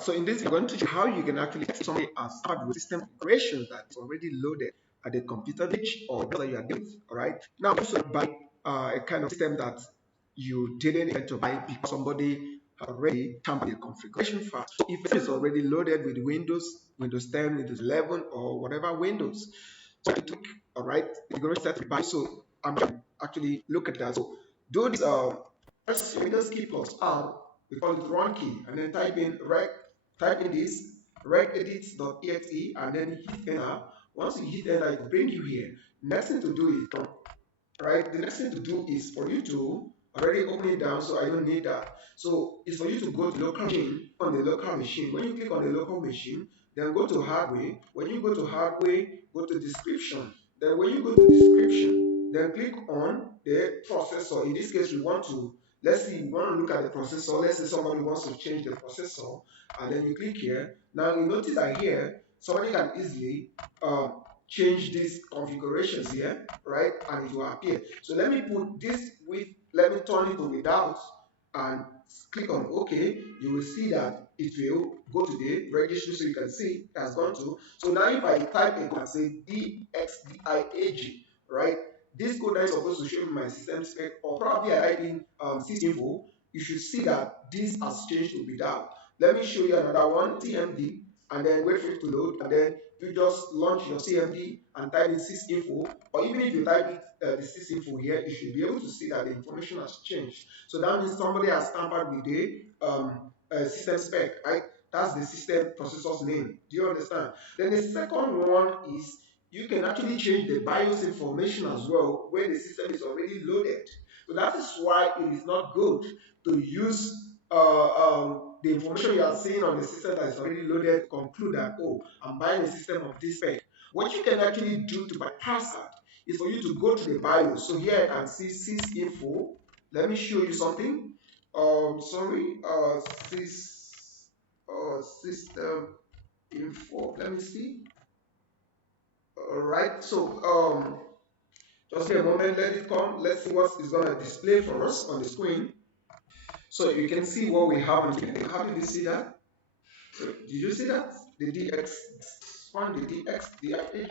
So in this, we're going to show how you can actually get something as hardware system configuration that's already loaded at the computer page or that you are doing. All right. Now, also buy a kind of system that you didn't get to buy because somebody already tampered the configuration file. So if it's already loaded with Windows 10, Windows 11, or whatever Windows, so I took, all right, you're going to start to buy. So I'm going to actually look at that. So do this. Press Windows key plus R, we call it run key, and then type in this regedit.exe, and then hit enter. Once you hit enter, it will bring you here. Next thing to do is right. The next thing to do is for you to already open it down, so I don't need that. So it's for you to go to local machine on the local machine. When you click on the local machine, then go to hardware. When you go to hardware, go to description. Then when you go to description, then click on the processor. In this case, we want to, let's see, we want to look at the processor. Let's say somebody wants to change the processor, and then you click here. Now you notice that here, somebody can easily change these configurations here, right? And it will appear. So let me put this with, let me turn it to without and click on OK. You will see that it will go to the registry, so you can see it has gone to. So now if I type in and say DXDIAG, right? This code is supposed to show me my system spec, or probably I type in sysinfo, you should see that this has changed to without. Let me show you another one, TMD, and then wait for it to load, and then you just launch your CMD and type in sysinfo, or even if you type it the sysinfo here, you should be able to see that the information has changed. So that means somebody has tampered with a system spec, right? That's the system processor's name. Do you understand? Then the second one is you can actually change the BIOS information as well when the system is already loaded. So that is why it is not good to use the information you are seeing on the system that is already loaded to conclude that, oh, I'm buying a system of this spec. What you can actually do to bypass that is for you to go to the BIOS. So here I can see sysinfo. Let me show you something. Sorry, system info. Let me see. All right. So just a moment. Let it come. Let's see what is going to display for us on the screen. So you can see what we have on here. How did you see that? So did you see that? The DX one, the DX, the IH.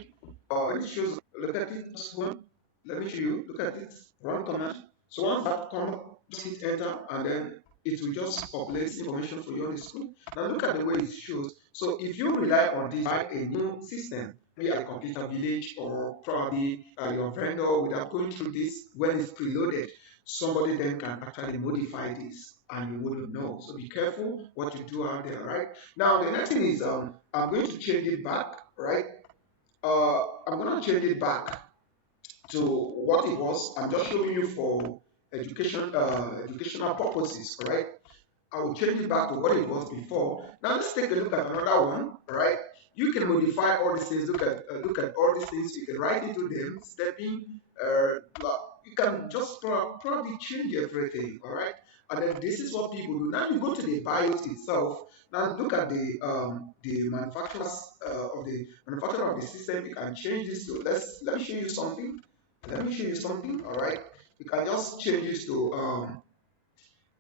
It shows, look at it, just one. Let me show you. Look at it. Run command. So once that comes, just hit enter, and then it will just populate information for you on the screen. Now look at the way it shows. So if you rely on this by a new system, maybe a computer village or probably your vendor without going through this when it's preloaded, somebody then can actually modify this and you wouldn't know. So be careful what you do out there, right? Now the next thing is I'm going to change it back, right? I'm going to change it back to what it was. I'm just showing you for educational purposes, right? I will change it back to what it was before. Now let's take a look at another one, right? You can modify all these things. Look at all these things. You can write into them, stepping. You can just probably change everything, all right? And then this is what people do. Now you go to the BIOS itself. Now look at the manufacturer of the system. You can change this to, let me show you something. Let me show you something. All right. You can just change this to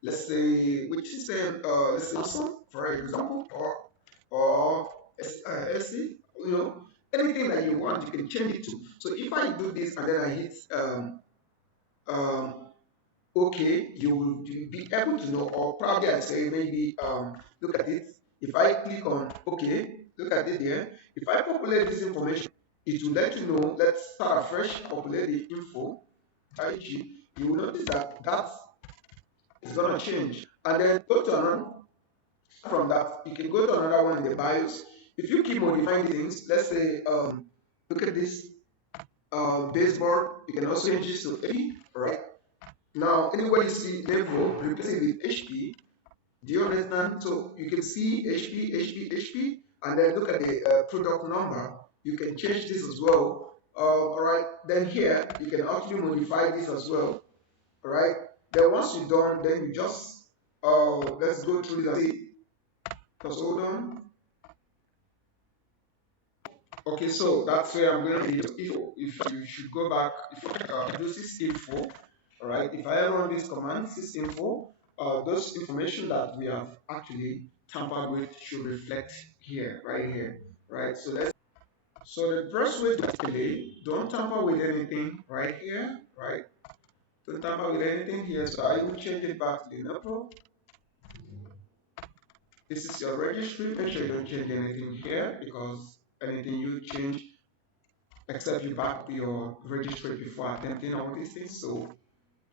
let's say which system, let's say Samsung, for example, or SC, you know, anything that you want, you can change it to. So if I do this and then I hit um, OK, you will be able to know, or probably I say maybe look at it. If I click on OK, look at it here. If I populate this information, it will let you know. Let's start afresh, populate the info, IG. You will notice that that's it's gonna change. And then go to another, from that, you can go to another one in the BIOS. If you keep modifying things, let's say look at this baseboard, you can also change this to HP, right? Now anywhere you see level, replace it with HP. Do you understand? So you can see HP, and then look at the product number. You can change this as well. All right. Then here you can actually modify this as well. All right. Then once you're done, then you just let's go through this and see. Just hold on. Okay, so that's where I'm going to be. If you should go back, if you do sysinfo, all right. If I run this command sysinfo, those information that we have actually tampered with should reflect here, right here, right? So the first way to actually don't tamper with anything right here, right? Don't tamper with anything here. So I will change it back to the neutral. This is your registry. Make sure you don't change anything here because anything you change, except you back your registry before attempting all these things. So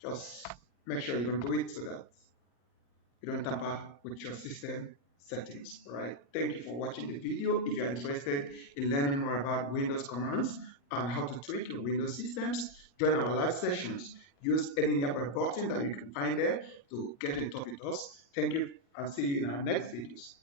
just make sure you don't do it so that you don't tamper with your system settings. All right. Thank you for watching the video. If you're interested in learning more about Windows commands and how to tweak your Windows systems, join our live sessions. Use any nearby button that you can find there to get in touch with us. Thank you and see you in our next videos.